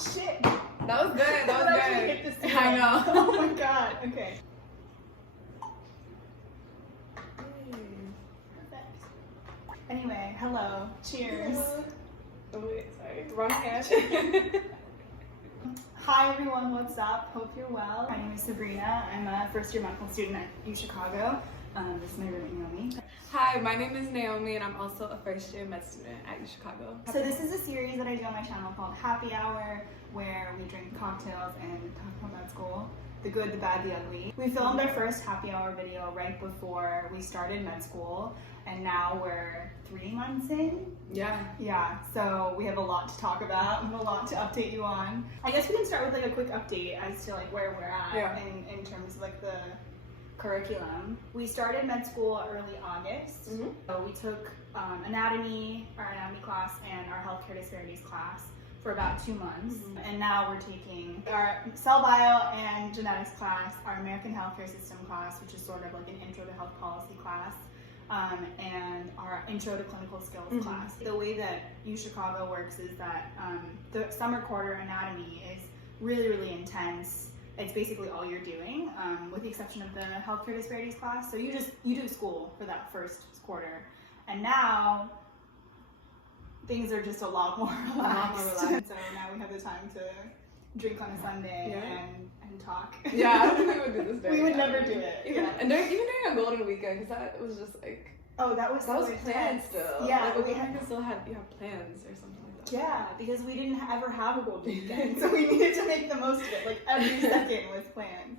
shit. That was good. That was good. Hit the ceiling. I know. Oh my god. Okay. Perfect. Anyway, hello. Cheers. Oh wait, sorry. Wrong hand. Hi everyone, what's up? Hope you're well. My name is Sabrina. I'm a first-year medical student at UChicago. This is my roommate Naomi. Hi, my name is Naomi and I'm also a first-year med student at UChicago. So this is a series that I do on my channel called Happy Hour, where we drink cocktails and talk about school. The good, the bad, the ugly. We filmed our first happy hour video right before we started med school, and now we're 3 months in. Yeah, so we have a lot to talk about and a lot to update you on. I guess we can start with like a quick update as to like where we're at in terms of like the curriculum. We started med school early August. So we took our anatomy class and our healthcare disparities class for about 2 months. And now we're taking our cell bio and genetics class, our American healthcare system class, which is sort of like an intro to health policy class, and our intro to clinical skills class. The way that UChicago works is that the summer quarter anatomy is really, really intense. It's basically all you're doing, with the exception of the healthcare disparities class. So you do school for that first quarter. And now things are just a lot more relaxed. So now we have the time to drink on a Sunday and talk. Yeah, I don't think we would do this day. We would never do it. Even during a golden weekend, because that was just like... Oh, that was planned still. Yeah. Like a weekend you have plans or something like that. Yeah, because we didn't ever have a golden weekend, so we needed to make the most of it. Like every second was planned.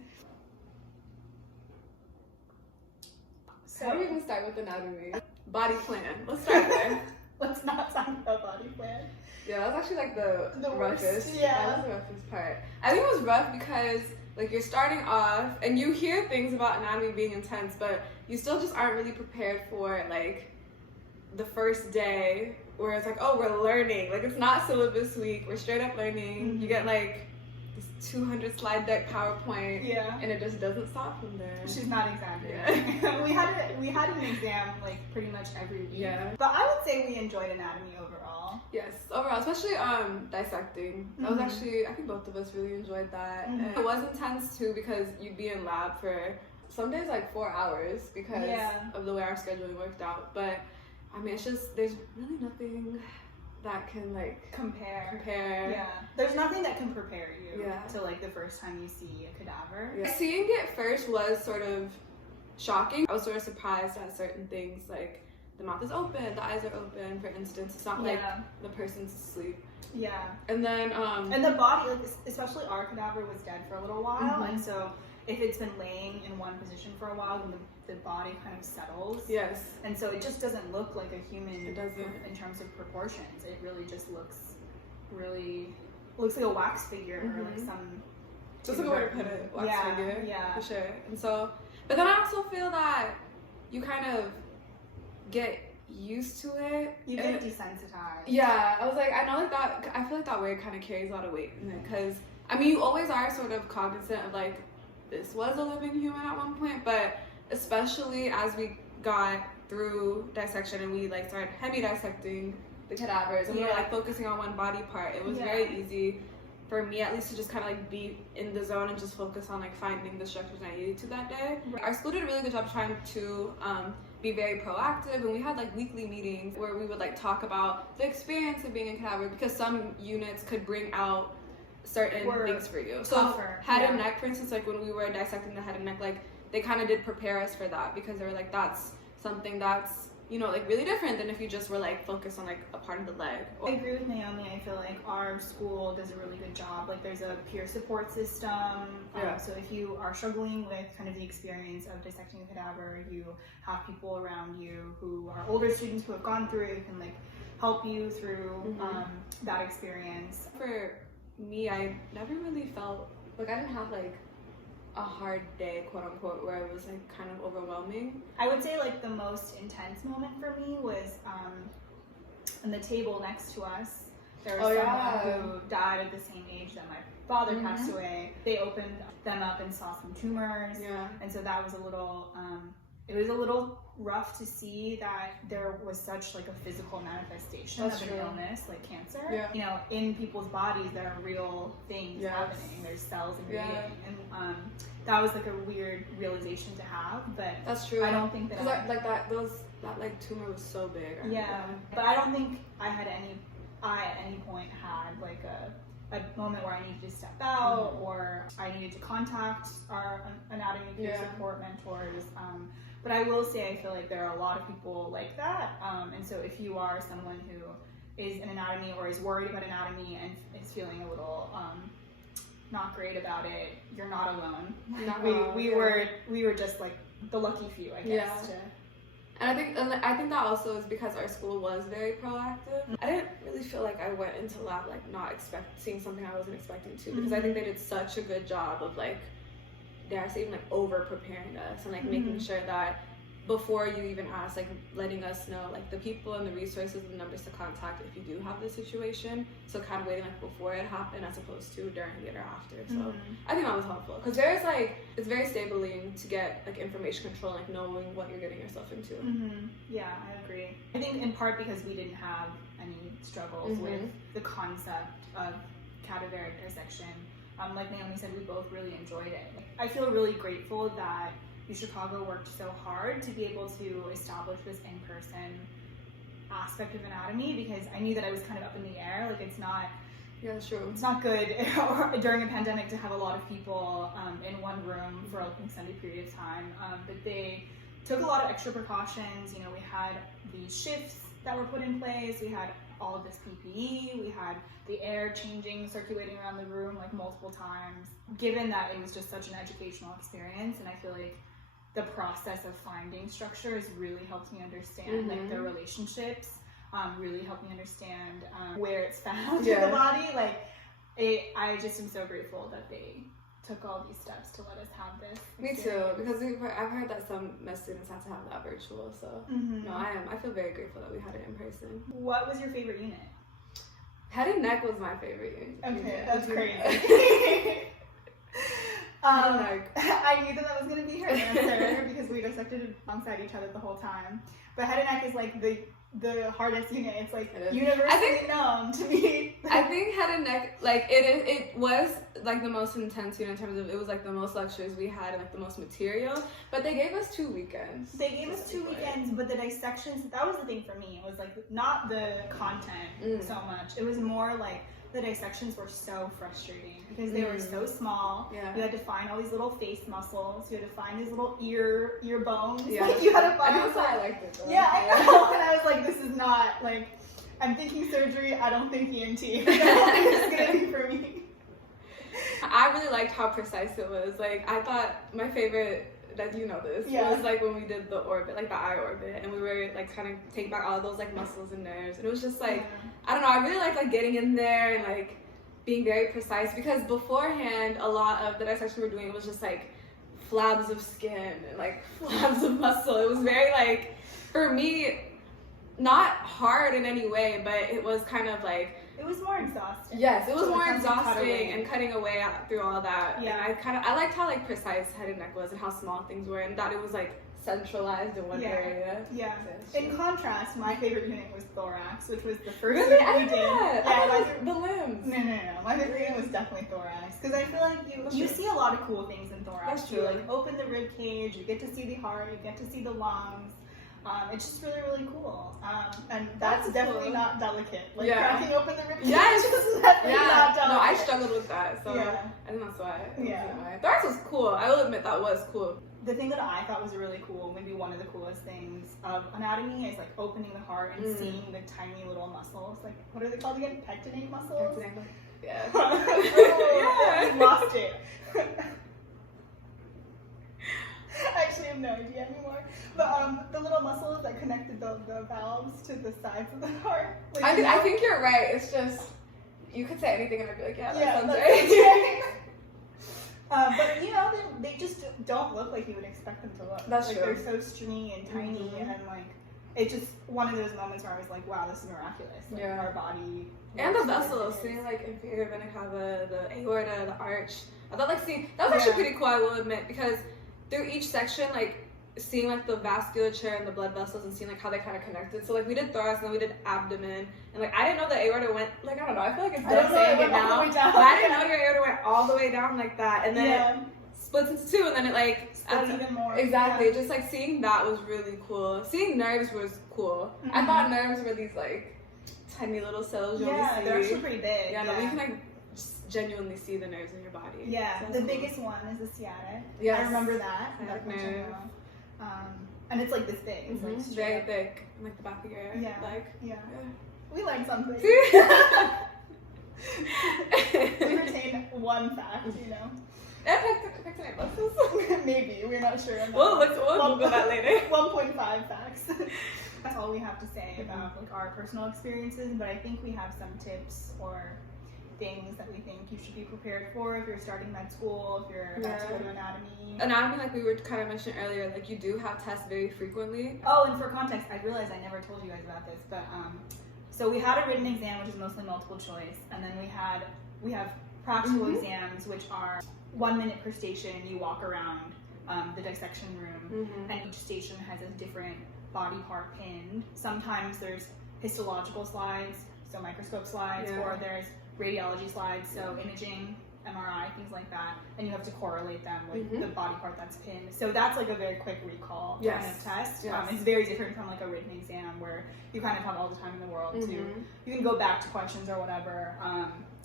So, how do you even start with anatomy? Body plan. Let's start there. Let's not talk about body plan. Yeah, that was actually like the worst, roughest. yeah. That was the roughest part. I think it was rough because like you're starting off and you hear things about anatomy being intense, but you still just aren't really prepared for like the first day where it's like, oh, we're learning. Like it's not syllabus week. We're straight up learning. You get like this 200 slide deck PowerPoint. Yeah. And it just doesn't stop from there. She's not exaggerating. Yeah. we had an exam like pretty much every week. Yeah. But I would say we enjoyed anatomy overall. Yes, overall, especially dissecting. That was actually, I think both of us really enjoyed that. And it was intense too because you'd be in lab for some days like 4 hours because of the way our scheduling worked out. But I mean, it's just, there's really nothing that can like compare. Yeah, there's nothing that can prepare you to like the first time you see a cadaver. Yeah. Seeing it first was sort of shocking. I was sort of surprised at certain things, like the mouth is open, the eyes are open, for instance. It's not like the person's asleep. Yeah. And then and the body, like especially our cadaver was dead for a little while, and so if it's been laying in one position for a while, then the body kind of settles. Yes. And so it just doesn't look like a human. It doesn't. In terms of proportions. It really just looks like a wax figure or like some. Just like a way to put it, wax figure. Yeah. For sure. And so, but then I also feel that you kind of get used to it. You get desensitized. Yeah. I was like, I know like that, I feel like that word kind of carries a lot of weight in it because, I mean, you always are sort of cognizant of like, this was a living human at one point, but especially as we got through dissection and we like started hemi-dissecting the cadavers and we were like focusing on one body part, it was very easy for me at least to just kind of like be in the zone and just focus on like finding the structures I needed to that day. Our school did a really good job trying to be very proactive, and we had like weekly meetings where we would like talk about the experience of being in cadaver because some units could bring out certain things for you. So head and neck, for instance, like when we were dissecting the head and neck, like they kind of did prepare us for that because they were like, that's something that's, you know, like really different than if you just were like focused on like a part of the leg. I agree with Naomi. I feel like our school does a really good job. Like there's a peer support system. So if you are struggling with kind of the experience of dissecting a cadaver, you have people around you who are older students who have gone through it, who can like help you through that experience. For me, I never really felt like I didn't have like a hard day, quote unquote, where it was like kind of overwhelming. I would say like the most intense moment for me was on the table next to us. There was someone who died at the same age that my father passed away. They opened them up and saw some tumors, and so that was a little it was a little rough to see that there was such like a physical manifestation of an illness like cancer. Yeah. You know, in people's bodies there are real things happening. There's cells invading, and that was like a weird realization to have. But that's true. I don't think that that like tumor was so big. But I don't think I at any point had like a moment where I needed to step out or I needed to contact our anatomy peer support mentors. But I will say I feel like there are a lot of people like that. And so if you are someone who is in anatomy or is worried about anatomy and is feeling a little not great about it, you're not alone. We were just like the lucky few, I guess. And I think that also is because our school was very proactive. I didn't really feel like I went into lab like not seeing something I wasn't expecting to, because I think they did such a good job of like, dare I say, even like over preparing us and like making sure that before you even ask, like letting us know like the people and the resources and numbers to contact if you do have this situation. So kind of waiting like before it happened as opposed to during it or after. So I think that was helpful, because there's like, it's very stabilizing to get like information control, like knowing what you're getting yourself into. Yeah, I agree. I think in part because we didn't have any struggles with the concept of cadaveric dissection. Like Naomi said, we both really enjoyed it. I feel really grateful that UChicago worked so hard to be able to establish this in-person aspect of anatomy, because I knew that I was kind of up in the air. Like it's not it's not good during a pandemic to have a lot of people in one room for an extended period of time. But they took a lot of extra precautions. You know, we had these shifts that were put in place. We had all of this PPE. We had the air circulating around the room like multiple times. Given that it was just such an educational experience, and I feel like the process of finding structure has really helped me understand like the relationships, really helped me understand where it's found in the body. Like I just am so grateful that they took all these steps to let us have this experience. Me too, because I've heard that some med students have to have that virtual, so no, I feel very grateful that we had it in person. What was your favorite unit? Head and neck was my favorite unit. Okay, that's crazy. I knew that was going to be her answer because we dissected alongside each other the whole time. But head and neck is like the hardest unit. It's like universally known to be. I think head and neck, like it was like the most intense unit in terms of it was like the most lectures we had and like the most material. But they gave us 2 weekends. They gave us 2 weekends, but the dissections, that was the thing for me. It was like not the content so much. It was more like the dissections were so frustrating because they were so small. You had to find all these little face muscles. You had to find these little ear bones. Like you had to find. That's why I liked it. Though. Yeah, I know. And I was like, this is not like. I'm thinking surgery. I don't think ENT. I don't think it's gonna be for me. I really liked how precise it was. Like I thought my favorite. That you know this. It was like when we did the orbit, like the eye orbit, and we were like kind of taking back all of those like muscles and nerves, and it was just like I don't know. I really like getting in there and like being very precise, because beforehand a lot of the dissection we were doing, it was just like flabs of skin and like flabs of muscle. It was very like for me not hard in any way, but it was kind of like. It was more exhausting. Yes, it was more exhausting and cutting away through all that. Yeah. And I liked how like precise head and neck was and how small things were, and that it was like centralized in one area. Yeah. In contrast, my favorite unit was thorax, which was the first unit we did. The limbs. No. My favorite unit was definitely thorax, because I feel like you see a lot of cool things in thorax. That's true. Like open the rib cage, you get to see the heart, you get to see the lungs. It's just really, really cool. And that's definitely cool. Not delicate. Like cracking open the rib cage is definitely not delicate. No, I struggled with that, so I think that's why. Thorax was cool. I will admit that was cool. The thing that I thought was really cool, maybe one of the coolest things of anatomy, is like opening the heart and seeing the tiny little muscles. Like, what are they called again? Pectinate muscles? Yeah. We lost it. I actually have no idea anymore. But the little muscles that connected the valves to the sides of the heart. Like, I think you're right. It's just, you could say anything and I'd be like, that sounds right. But you know, they just don't look like you would expect them to look. That's like, true. They're so stringy and tiny, and like it's just one of those moments where I was like, wow, this is miraculous. Like, our body. And the vessels, seeing like inferior vena cava, the aorta, the arch. I thought that was actually pretty cool, I will admit, because through each section, like seeing like the vasculature and the blood vessels and seeing like how they kind of connected. So like we did thorax and then we did abdomen, and like I didn't know the aorta went like, I don't know, I feel like it's done saying it now, but I didn't know your aorta went all the way down like that, and then it splits into two, and then it like adds even more. Exactly, just like seeing that was really cool. Seeing nerves was cool. I thought nerves were these like tiny little cells. Yeah, they're actually pretty big. Yeah, no, you can like just genuinely see the nerves in your body. Yeah, so the cool. biggest one is the sciatic. Yes. I remember that. Sciatic nerve. And it's like this big. It's like very thick, like the back of your leg. Yeah. We learned something. We retain one fact, you know. Maybe, we're not sure. We'll Google that later. 1.5 facts. That's all we have to say about like our personal experiences, but I think we have some tips or things that we think you should be prepared for if you're starting med school, if you're about to go to anatomy. Anatomy, like we were kind of mentioning earlier, like you do have tests very frequently. Oh, and for context, I realized I never told you guys about this, but so we had a written exam, which is mostly multiple choice, and then we have practical exams, which are 1 minute per station. You walk around the dissection room, and each station has a different body part pinned. Sometimes there's histological slides, so microscope slides, or there's radiology slides, so imaging, MRI, things like that, and you have to correlate them with the body part that's pinned. So that's like a very quick recall kind of test. It's very different from like a written exam where you kind of have all the time in the world to, you can go back to questions or whatever.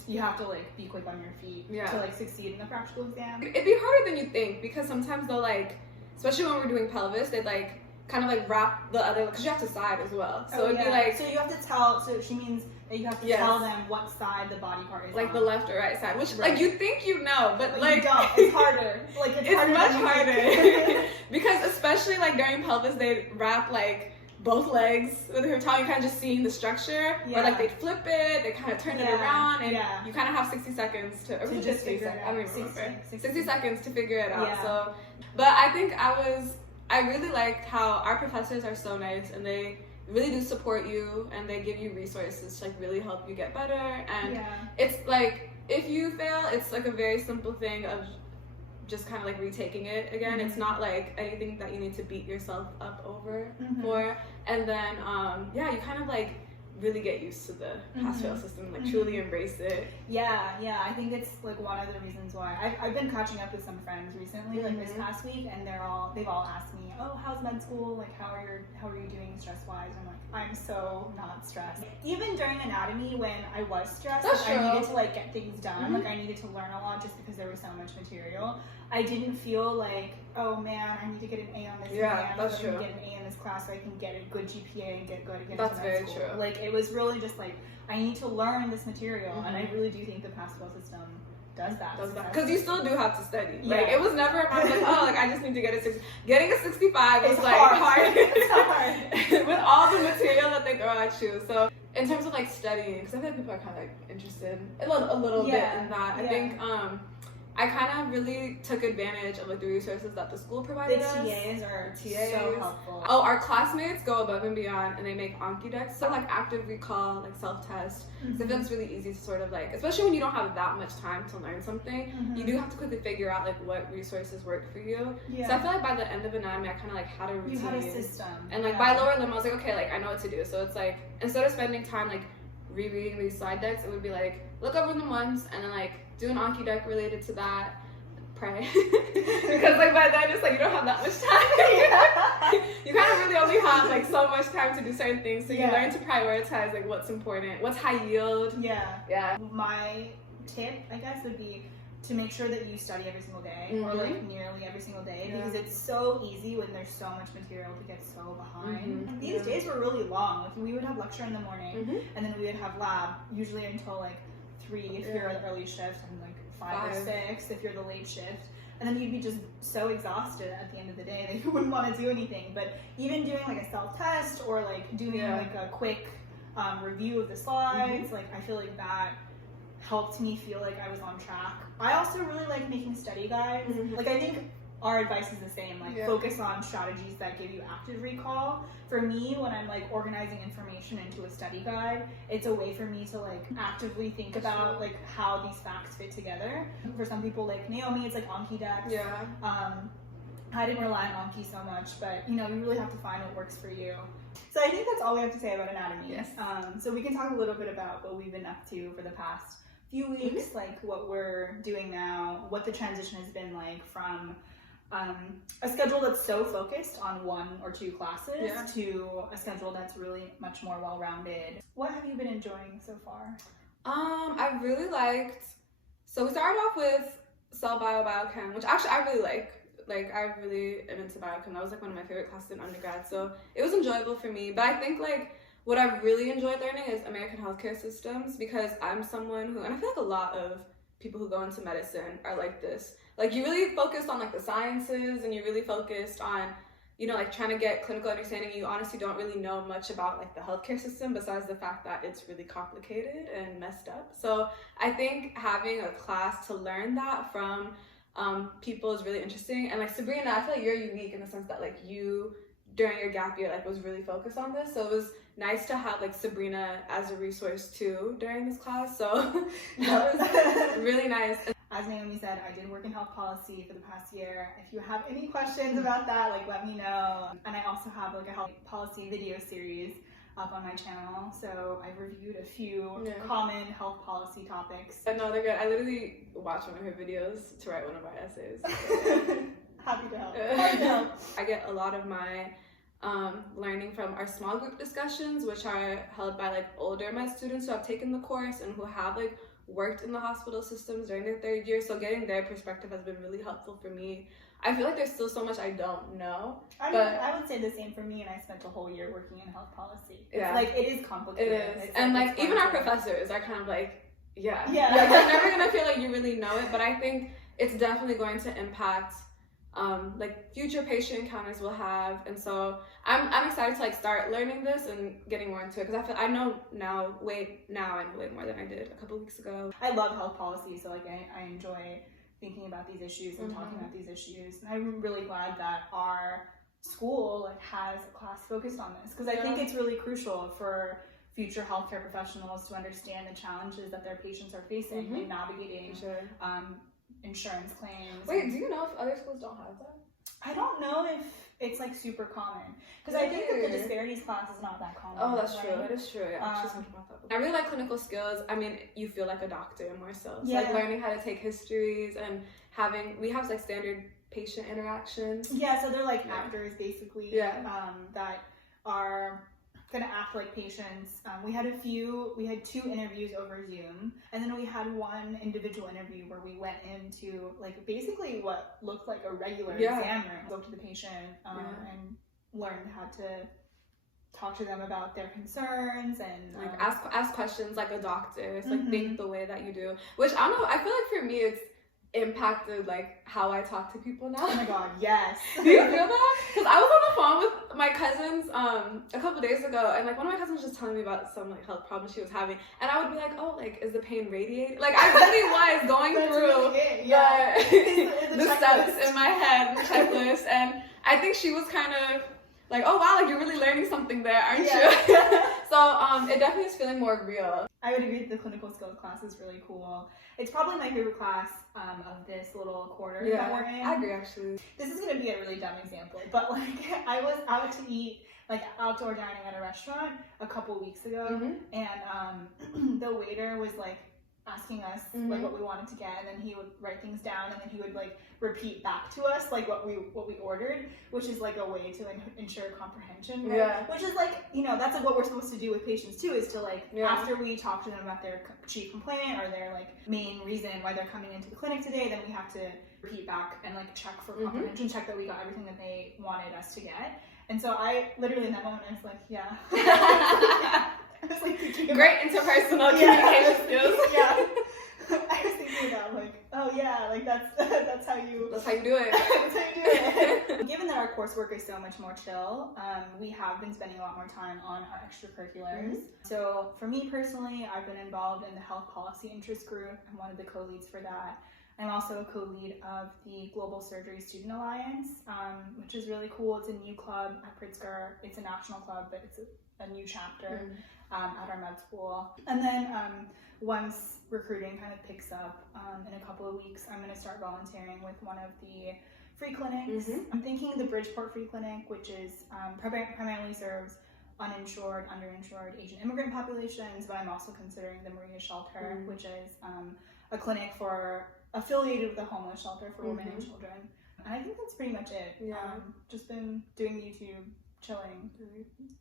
You have to like be quick on your feet to like succeed in the practical exam. It'd be harder than you think, because sometimes they'll like, especially when we're doing pelvis, they'd like kind of like wrap the other, because you have to side as well. So it'd be like, so you have to tell, so she means that you have to tell them what side the body part is like on. the left or right side, which like you think you know, but like you don't. It's harder. Like it's much harder. Because especially like during pelvis, they wrap like both legs with her tongue. You kind of just seeing the structure, or like they'd flip it, they kind of turn it around, and you kind of have 60 seconds to just figure it out. I don't even remember. 60 seconds to figure it out. So, but I think I really liked how our professors are so nice, and they really do support you, and they give you resources to like really help you get better. And it's like, if you fail, it's like a very simple thing of just kind of like retaking it again. It's not like anything that you need to beat yourself up over for. And then you kind of like really get used to the pass-fail system, like truly embrace it. I think it's like one of the reasons why I've been catching up with some friends recently, like this past week, and they've all asked me, oh, how's med school, like how are you doing stress-wise? I'm like, I'm so not stressed. Even during anatomy, when I was stressed, like, I needed to like get things done, like I needed to learn a lot just because there was so much material. I didn't feel like, oh man, I need to get an A on this exam, that's true. get an A in this class so I can get a good GPA and get good again. That's very true. Like it was really just like, I need to learn this material, and I really do think the pass-fail system does that. Because you still do have to study. Like it was never about like, oh, like I just need to get a 60. Getting a 65 was like hard. It's hard. With all the material that they throw at you. So in terms of like studying, because I think people are kind of like interested a little bit in that. I think I kind of really took advantage of like the resources that the school provided us. The TAs are so helpful. Oh, our classmates go above and beyond, and they make Anki decks, so like active recall, like self-test. So I feel it's really easy to sort of like, especially when you don't have that much time to learn something, you do have to quickly figure out like what resources work for you. So I feel like by the end of anatomy, I kind of like had a routine. You had a system. And like by lower limb, I was like, okay, like I know what to do. So it's like, instead of spending time like rereading these slide decks, it would be like, look over them once, and then like do an Anki deck related to that. Pray. Because like by then it's like you don't have that much time. You kind of really only have like so much time to do certain things, so you learn to prioritize like what's important, what's high yield. My tip, I guess, would be to make sure that you study every single day, or like nearly every single day, because it's so easy when there's so much material to get so behind. These days were really long. Like we would have lecture in the morning, and then we would have lab usually until like 3 if you're an early shift, and like 5 or 6 if you're the late shift, and then you'd be just so exhausted at the end of the day that you wouldn't want to do anything. But even doing like a self-test, or like doing like a quick review of the slides, like I feel like that helped me feel like I was on track. I also really like making study guides. Like I think our advice is the same, like focus on strategies that give you active recall. For me, when I'm like organizing information into a study guide, it's a way for me to like actively think about like how these facts fit together. For some people like Naomi, it's like Anki decks. I didn't rely on Anki so much, but you really have to find what works for you. So I think that's all we have to say about anatomy. Yes. So we can talk a little bit about what we've been up to for the past few weeks, like what we're doing now, what the transition has been like from a schedule that's so focused on 1 or 2 classes to a schedule that's really much more well-rounded. What have you been enjoying so far? I really liked, so we started off with cell biochem, which actually I really like. Like, I really am into biochem. That was like one of my favorite classes in undergrad, so it was enjoyable for me. But I think like what I really enjoyed learning is American healthcare systems, because I'm someone who, and I feel like a lot of people who go into medicine are like this. Like, you really focused on like the sciences, and you're really focused on, like trying to get clinical understanding. You honestly don't really know much about like the healthcare system besides the fact that it's really complicated and messed up. So I think having a class to learn that from people is really interesting. And like Sabrina, I feel like you're unique in the sense that like you, during your gap year, like was really focused on this. So it was nice to have like Sabrina as a resource too during this class. So that was really nice. As Naomi said, I did work in health policy for the past year. If you have any questions about that, like let me know. And I also have like a health policy video series up on my channel. So I reviewed a few common health policy topics. No, they're good. I literally watched one of her videos to write one of our essays. Happy to help. I get a lot of my learning from our small group discussions, which are held by like older med students who have taken the course and who have like worked in the hospital systems during their 3rd year. So getting their perspective has been really helpful for me. I feel like there's still so much I don't know. I would say the same for me, and I spent a whole year working in health policy. Yeah. Like, it is complicated. It is. It's and like even our professors are kind of like, yeah. Like, you're never gonna feel like you really know it, but I think it's definitely going to impact like future patient encounters we'll have. And so I'm excited to like start learning this and getting more into it, because I know now way more than I did a couple weeks ago. I love health policy, so like I enjoy thinking about these issues and talking about these issues. And I'm really glad that our school like has a class focused on this, because I think it's really crucial for future healthcare professionals to understand the challenges that their patients are facing in navigating insurance claims. Wait, do you know if other schools don't have that? I don't know if it's like super common, because I think that the disparities class is not that common. Oh, that's true. It is true. Yeah, I really like clinical skills. I mean, you feel like a doctor more so. So like learning how to take histories and we have like standard patient interactions. Yeah, so they're like actors basically that are gonna act like patients. We had 2 interviews over Zoom, and then we had 1 individual interview where we went into like basically what looked like a regular exam room. Spoke to the patient and learned how to talk to them about their concerns and like ask questions like a doctor. So like think the way that you do, which I don't know. I feel like for me it's impacted like how I talk to people now. Oh my god, yes. Do you feel that? Because I was on the phone with my cousins a couple days ago, and like one of my cousins was just telling me about some like health problem she was having, and I would be like, oh, like is the pain radiating? Like I really was going through the steps in my head, the checklist, and I think she was kind of like, oh wow, like you're really learning something there, aren't you? So it definitely is feeling more real. I would agree that the clinical skills class is really cool. It's probably my favorite class of this little quarter that we're in. I agree, actually. This is going to be a really dumb example, but like I was out to eat like outdoor dining at a restaurant a couple weeks ago, and the waiter was like asking us like what we wanted to get, and then he would write things down, and then he would like repeat back to us like what we ordered, which is like a way to ensure comprehension, right? Which is like, that's like what we're supposed to do with patients too, is to like after we talk to them about their chief complaint or their like main reason why they're coming into the clinic today, then we have to repeat back and like check for comprehension, check that we got everything that they wanted us to get. And so I literally in that moment I was like, I was like thinking about, great interpersonal communication skills. I was thinking about like, oh yeah, like that's how you do it. That's how you do it. Given that our coursework is so much more chill, we have been spending a lot more time on our extracurriculars. So for me personally, I've been involved in the health policy interest group. I'm one of the co-leads for that. I'm also a co-lead of the Global Surgery Student Alliance, which is really cool. It's a new club at Pritzker. It's a national club, but it's a new chapter at our med school. And then once recruiting kind of picks up in a couple of weeks, I'm going to start volunteering with one of the free clinics. I'm thinking the Bridgeport Free Clinic, which is primarily serves uninsured, underinsured Asian immigrant populations, but I'm also considering the Maria Shelter, which is a clinic affiliated with a homeless shelter for women and children. And I think that's pretty much it. Yeah. Just been doing YouTube, chilling,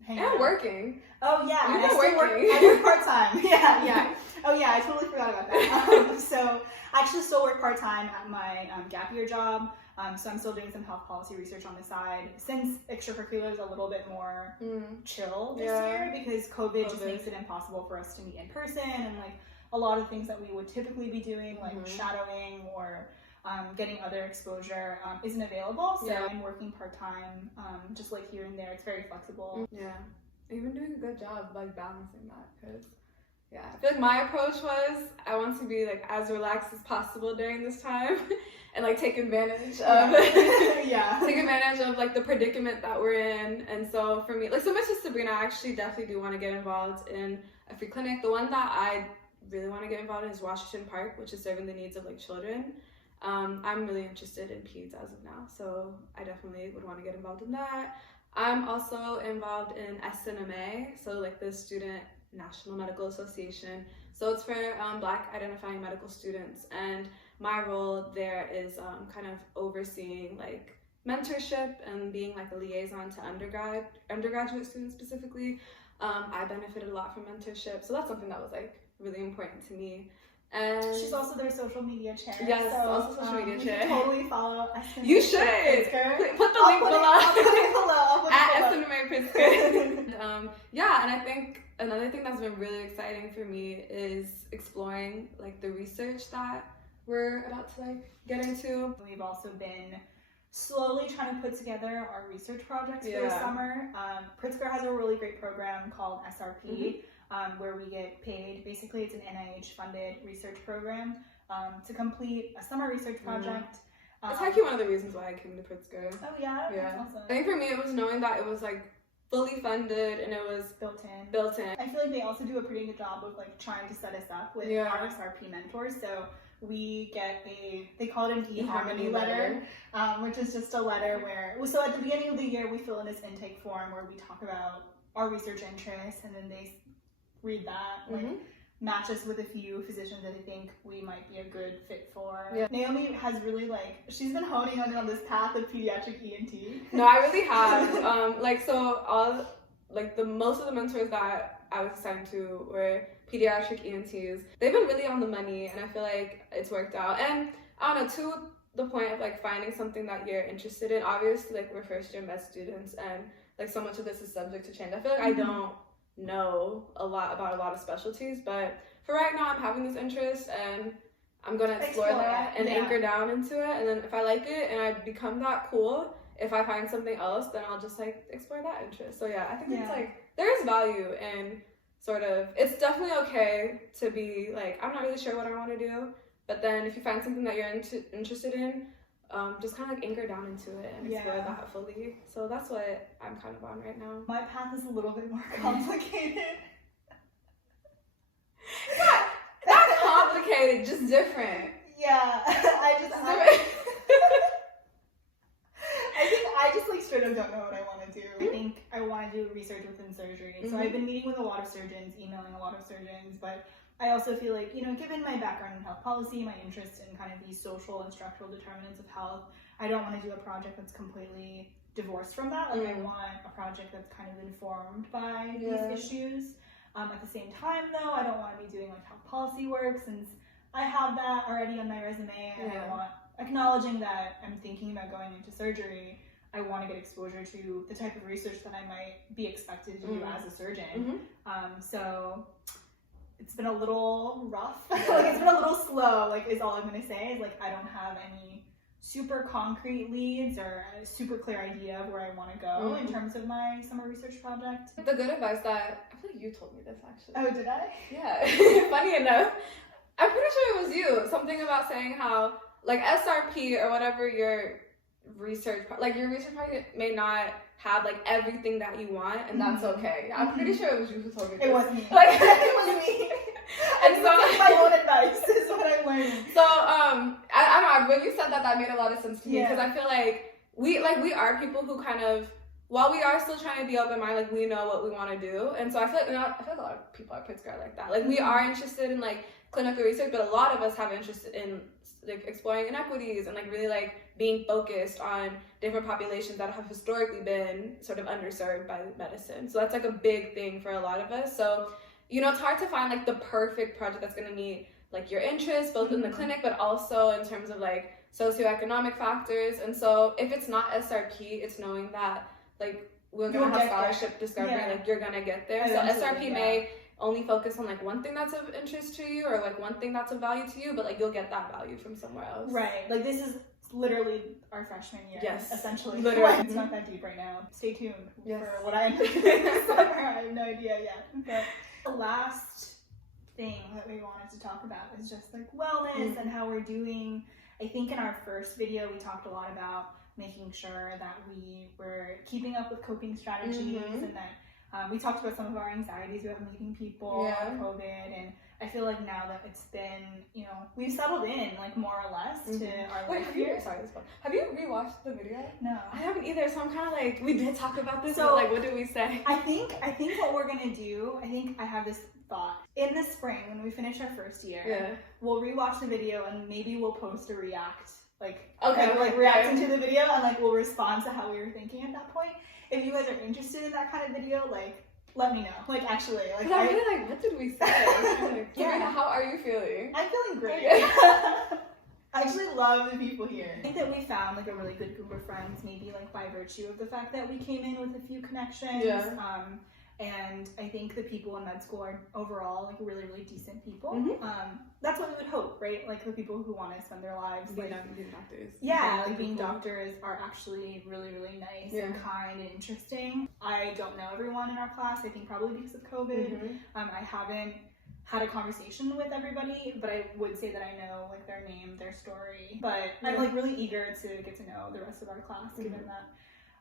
hanging and out. working. Oh yeah, You've and been working. I work part-time. Yeah. Oh yeah, I totally forgot about that. So I actually still work part-time at my gap year job. So I'm still doing some health policy research on the side, since extracurricular is a little bit more chill this year, because COVID just makes it impossible for us to meet in person, and like a lot of things that we would typically be doing, like shadowing or getting other exposure, isn't available. So I'm working part-time, just like here and there. It's very flexible. Yeah, you've been doing a good job like balancing that, because I feel like my approach was I want to be like as relaxed as possible during this time and like take advantage of take advantage of like the predicament that we're in. And so for me, like similar to Sabrina, I actually definitely do want to get involved in a free clinic. The one that I really want to get involved in is Washington Park, which is serving the needs of like children. I'm really interested in peds as of now, so I definitely would want to get involved in that. I'm also involved in SNMA, so like the Student National Medical Association. So it's for Black identifying medical students, and my role there is kind of overseeing like mentorship and being like a liaison to undergraduate students specifically. I benefited a lot from mentorship, so that's something that was like really important to me. And she's also their social media chair. Yes, so, also social media chair. You totally follow SNMA. You should. Put the link below. I'll put it below. At SNMA Pritzker. And I think another thing that's been really exciting for me is exploring like the research that we're about to like get into. We've also been slowly trying to put together our research projects for the summer. Pritzker has a really great program called SRP. Where we get paid. Basically, it's an NIH-funded research program to complete a summer research project. It's actually one of the reasons why I came to Pritzker. Oh yeah? That's awesome. I think for me, it was knowing that it was like fully funded and it was built in. I feel like they also do a pretty good job of like trying to set us up with our SRP mentors. So we get they call it an eHarmony letter, which is just a letter where, so at the beginning of the year, we fill in this intake form where we talk about our research interests, and then they read that, like match us with a few physicians that I think we might be a good fit for. Naomi has really she's been honing on this path of pediatric ENT. No, I really have. Most of the mentors that I was assigned to were pediatric ENTs. They've been really on the money, and I feel like it's worked out. And I don't know, to the point of like finding something that you're interested in. Obviously, like we're first year med students, and like so much of this is subject to change. I feel like I don't know a lot about a lot of specialties, but for right now I'm having this interest and I'm gonna explore that and anchor down into it, and then if I like it and I become that cool, if I find something else, then I'll just like explore that interest. So I think it's like there is value in sort of, it's definitely okay to be like, I'm not really sure what I want to do, but then if you find something that you're interested in, just kind of like anchor down into it and explore that fully. So that's what I'm kind of on right now. My path is a little bit more complicated. Not complicated, just different. Yeah, I just like straight up don't know what I want to do. I think I want to do research within surgery. So I've been meeting with a lot of surgeons, emailing a lot of surgeons, but I also feel like, given my background in health policy, my interest in kind of these social and structural determinants of health, I don't want to do a project that's completely divorced from that. Like I want a project that's kind of informed by these issues. At the same time though, I don't want to be doing like health policy work since I have that already on my resume, and I want, acknowledging that I'm thinking about going into surgery, I want to get exposure to the type of research that I might be expected to do as a surgeon. So it's been a little rough. It's been a little slow, is all I'm going to say. Is I don't have any super concrete leads or a super clear idea of where I want to go in terms of my summer research project. The good advice that, I feel like you told me this actually. Oh, did I? Yeah. Funny enough. I'm pretty sure it was you. Something about saying how, SRP or whatever your research project may not have, everything that you want, and that's okay. I'm pretty sure it was you who told me this. It was me. It was me. And so my own advice is what I'm learning. So, I don't know, I when you said that, that made a lot of sense to me, because I feel like we are people who kind of, while we are still trying to be open-minded, like, we know what we want to do. And so I feel like a lot of people at Pittsburgh are like that. Like, we are interested in, like, clinical research, but a lot of us have interest in, like, exploring inequities and, like, really, like, being focused on different populations that have historically been sort of underserved by medicine. So that's, like, a big thing for a lot of us. So, you know, it's hard to find, like, the perfect project that's going to meet, like, your interests, both in the clinic, but also in terms of, like, socioeconomic factors. And so if it's not SRP, it's knowing that, like, we're going to have scholarship discovery, like, you're going to get there. So SRP may only focus on, like, one thing that's of interest to you, or, like, one thing that's of value to you, but, like, you'll get that value from somewhere else. Right. Like, this is literally our freshman year. Yes. Essentially. Literally. It's not that deep right now. Stay tuned for what I end up doing this summer. I have no idea yet. But the last thing that we wanted to talk about is just, like, wellness and how we're doing. I think in our first video, we talked a lot about making sure that we were keeping up with coping strategies, and that we talked about some of our anxieties about meeting people on COVID, and I feel like now that it's been, you know, we've settled in, like, more or less to our life here. Have you rewatched the video? No. I haven't either, so I'm kind of like, we did talk about this, so, but, like, what did we say? I think what we're gonna do, I have this thought. In the spring, when we finish our first year, we'll rewatch the video and maybe we'll post a react, reacting to the video, and, like, we'll respond to how we were thinking at that point. If you guys are interested in that kind of video, like, let me know. Like, actually, like, I'm really like, what did we say? Like, how are you feeling? I'm feeling great. I actually love the people here. I think that we found, like, a really good group of friends, maybe, like, by virtue of the fact that we came in with a few connections. And I think the people in med school are overall, like, really, really decent people. That's what we would hope, right? Like, the people who want to spend their lives, being like, doctors. Yeah, like, being doctors are actually really, really nice and kind and interesting. I don't know everyone in our class, I think probably because of COVID. I haven't had a conversation with everybody, but I would say that I know, like, their name, their story. But I'm, like, really eager to get to know the rest of our class, given that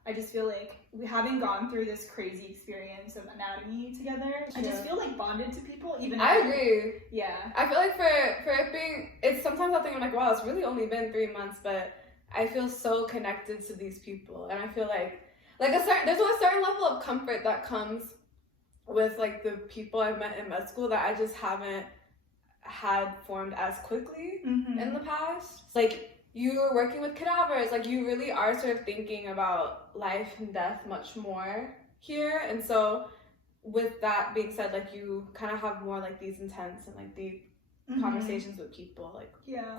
I just feel like we haven't gone through this crazy experience of anatomy together. I just feel, like, bonded to people, even I agree. Yeah. I feel like for it being, it's sometimes I think I'm like, wow, it's really only been 3 months, but I feel so connected to these people. And I feel like there's a certain level of comfort that comes with, like, the people I've met in med school that I just haven't had formed as quickly in the past. Like, you're working with cadavers, like, you really are sort of thinking about life and death much more here. And so with that being said, like, you kind of have more, like, these intense and, like, deep conversations with people, like,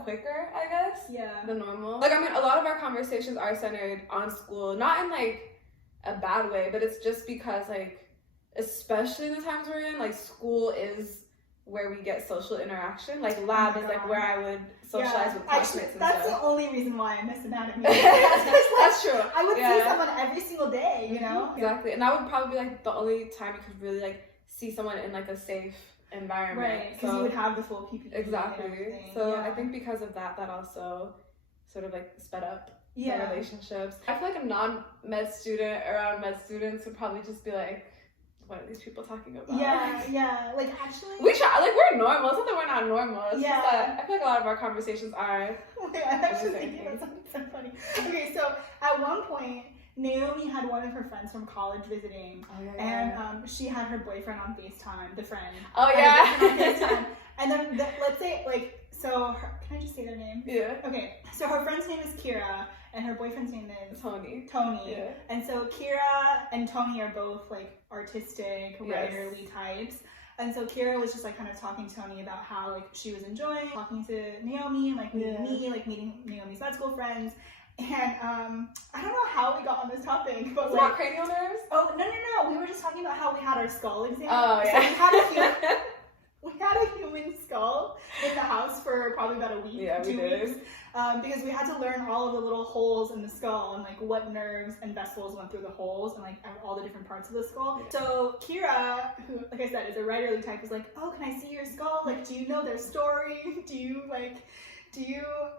quicker, I guess, than normal. Like, I mean, a lot of our conversations are centered on school, not in, like, a bad way, but it's just because, like, especially the times we're in, like, school is where we get social interaction. Like, lab is, like, where I would socialize with classmates and that's stuff. the only reason why I miss anatomy. That's true. I would see someone every single day, you know? Exactly. And that would probably be, like, the only time you could really, like, see someone in, like, a safe environment. Right, because you would have the full PPE. Exactly. So I think because of that also sort of, like, sped up the relationships. I feel like a non-med student around med students would probably just be like, what are these people talking about? Yeah, like, actually, we try, like, we're normal. It's not that we're not normal. It's just that I feel like a lot of our conversations are. I'm actually thinking about something so funny. Okay, so at one point, Naomi had one of her friends from college visiting, and she had her boyfriend on FaceTime, the friend. Oh, yeah. On FaceTime. And then, let's say, like, so, can I just say their name? Yeah. Okay, so her friend's name is Kira, and her boyfriend's name is Tony. Yeah. And so Kira and Tony are both, like, artistic, writerly types. And so Kira was just, like, kind of talking to Tony about how, like, she was enjoying talking to Naomi and, like, meeting me, like, meeting Naomi's med school friends. And I don't know how we got on this topic, but, like, cranial nerves? Oh, no. We were just talking about how we had our skull exam. Oh, yeah. So we had a human skull in the house for probably about a week, 2 weeks. Because we had to learn all of the little holes in the skull and, like, what nerves and vessels went through the holes and, like, all the different parts of the skull. So Kira, who, like I said, is a writerly type, is like, oh, can I see your skull? Like, do you know their story? Do you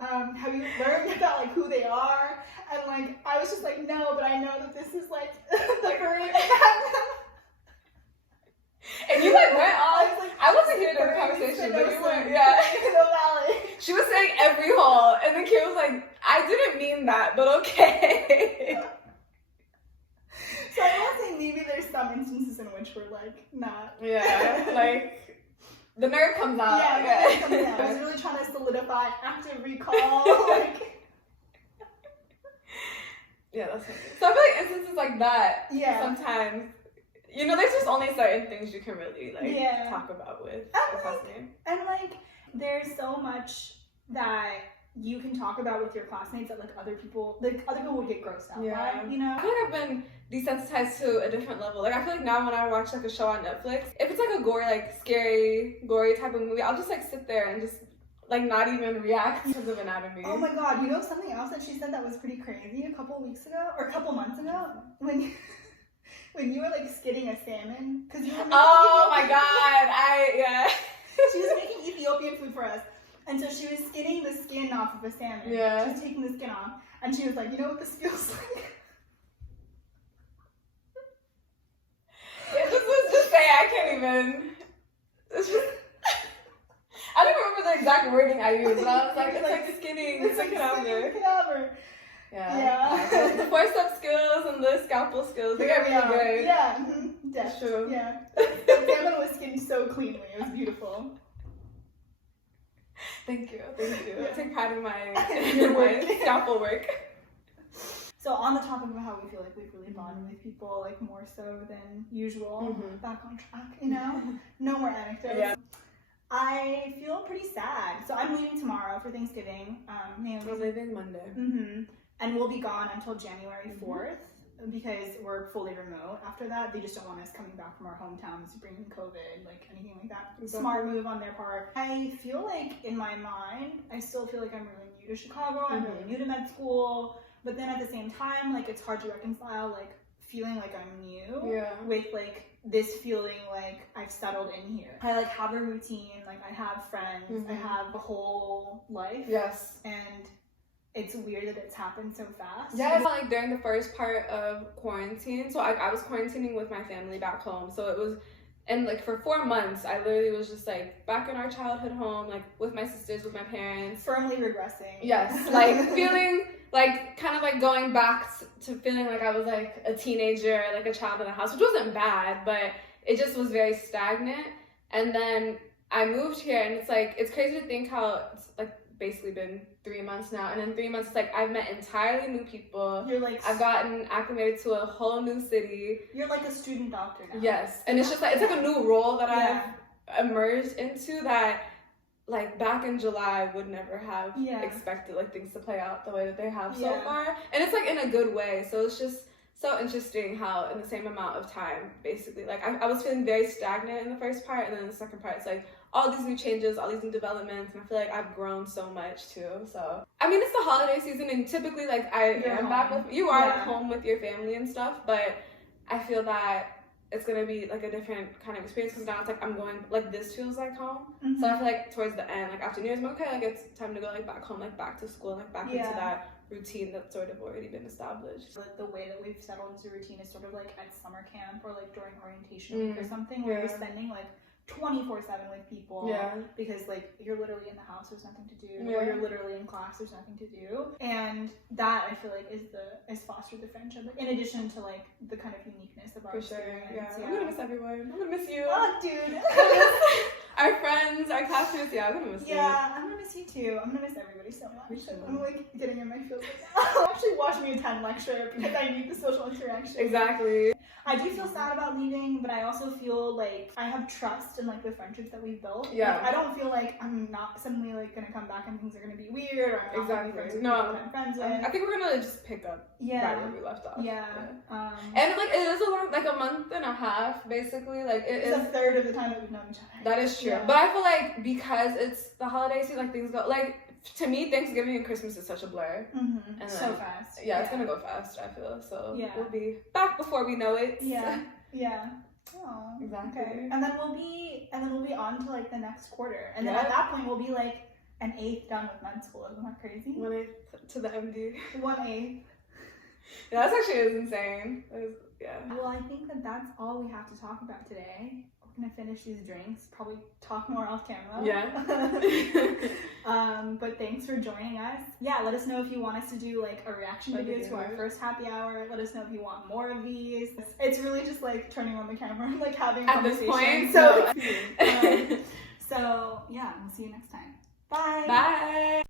have you learned about, like, who they are? And, like, I was just like, no, but I know that this is, like, the current. And you, like, went on. I wasn't here during the conversation, but you went, She was saying every hole, and then Kira was like, I didn't mean that, but okay. So I will say maybe there's some instances in which we're like not. Yeah, like the nerd comes out. Yeah, okay. the nerd comes out. I was really trying to solidify active recall. Like. Yeah, that's funny. So I feel like instances like that, Yeah. sometimes, you know, there's just only certain things you can really like Yeah. talk about with And a classmate. And like, there's so much that you can talk about with your classmates that like other people would get grossed out by, you know? I feel like I've been desensitized to a different level. Like I feel like now when I watch like a show on Netflix, if it's like a gory, like scary, gory type of movie, I'll just like sit there and just like not even react because of anatomy. Oh my god, you know something else that she said that was pretty crazy a couple months ago when you were like skinning a salmon because you were making oh my god, yeah. She was making Ethiopian food for us. And so she was skinning the skin off of a salmon. Yeah. She was taking the skin off. And she was like, you know what this feels like? It just was just say I can't even. It's just, I don't remember the exact wording I used, but I was like, it's like skinning. It's like skinning cadaver. Yeah. The forceps skills and the scalpel skills, they got really good. Yeah. Mm-hmm. That's true. Yeah. The salmon was skinned so cleanly. It was beautiful. Thank you. Yeah. I take pride in my, Your work. my scalpel work. So on the topic of how we feel like we've really bonded with people, like more so than usual, back on track, you know? No more anecdotes. Yeah. I feel pretty sad. So I'm leaving tomorrow for Thanksgiving. We're leaving Monday. And we'll be gone until January 4th because we're fully remote. After that, they just don't want us coming back from our hometowns bringing COVID, like anything like that. Smart move on their part. I feel like in my mind, I still feel like I'm really new to Chicago. I'm really new to med school. But then at the same time, like it's hard to reconcile like feeling like I'm new with like this feeling like I've settled in here. I like have a routine, like I have friends, I have a whole life. Yes. And it's weird that it's happened so fast. Yeah, like during the first part of quarantine, so I was quarantining with my family back home, so it was, and like for 4 months, I literally was just like back in our childhood home, like with my sisters, with my parents. Firmly regressing. Yes, like feeling like kind of like going back to feeling like I was like a teenager, like a child in the house, which wasn't bad, but it just was very stagnant. And then I moved here, and it's like, it's crazy to think how it's like basically been 3 months now, and in 3 months it's like I've met entirely new people. You're like, I've gotten acclimated to a whole new city. You're like a student doctor now. Yes, and it's just like it's like a new role that I've emerged into that like back in July I would never have expected like things to play out the way that they have so far, and it's like in a good way. So it's just so interesting how in the same amount of time, basically, like I was feeling very stagnant in the first part, and then in the second part it's like all these new changes, all these new developments, and I feel like I've grown so much too. So I mean, it's the holiday season, and typically like You're back with you are home with your family and stuff, but I feel that it's gonna be like a different kind of experience because now it's like I'm going like this feels like home. So I feel like towards the end, like after New Year's, I'm okay, like it's time to go like back home, like back to school, like back into that routine that's sort of already been established. The way that we've settled into routine is sort of like at summer camp or like during orientation week or something where you're spending like 24/7 with people because like you're literally in the house, there's nothing to do, or you're literally in class, there's nothing to do, and that I feel like is fostered the friendship in addition to like the kind of uniqueness of our experience. I'm gonna miss everyone. I'm gonna miss you. Oh dude. Our friends, our classmates, I'm gonna miss you. Yeah, I'm gonna miss you too. I'm gonna miss everybody so much. I'm like getting in my feels right now. I'm actually watching me attend lecture because I need the social interaction. Exactly. I do feel sad about leaving, but I also feel like I have trust in like the friendships that we've built. Yeah. Like, I don't feel like I'm not suddenly like gonna come back and things are gonna be weird or I'm not gonna be friends with people that I'm friends with. I think we're gonna just pick up right where we left off. Yeah. And like it is a long, like a month and a half basically. Like it's a third of the time that we've known each other. That is true. But I feel like because it's the holiday season, like things go like. To me, Thanksgiving and Christmas is such a blur. And then, so fast. Yeah, it's gonna go fast, I feel. So we'll be back before we know it. Yeah. Yeah. Oh, exactly. Okay. And then we'll be on to like the next quarter. And then at that point we'll be like an eighth done with med school. Isn't that crazy? 1/8 to the MD. 1/8. Yeah, that's actually is insane. Well, I think that's all we have to talk about today. We're gonna finish these drinks, probably talk more off camera. Yeah. But thanks for joining us. Yeah, let us know if you want us to do like a reaction video to our first happy hour. Let us know if you want more of these. It's really just like turning on the camera and like having a conversation. At this point, So, so yeah, we'll see you next time. Bye. Bye.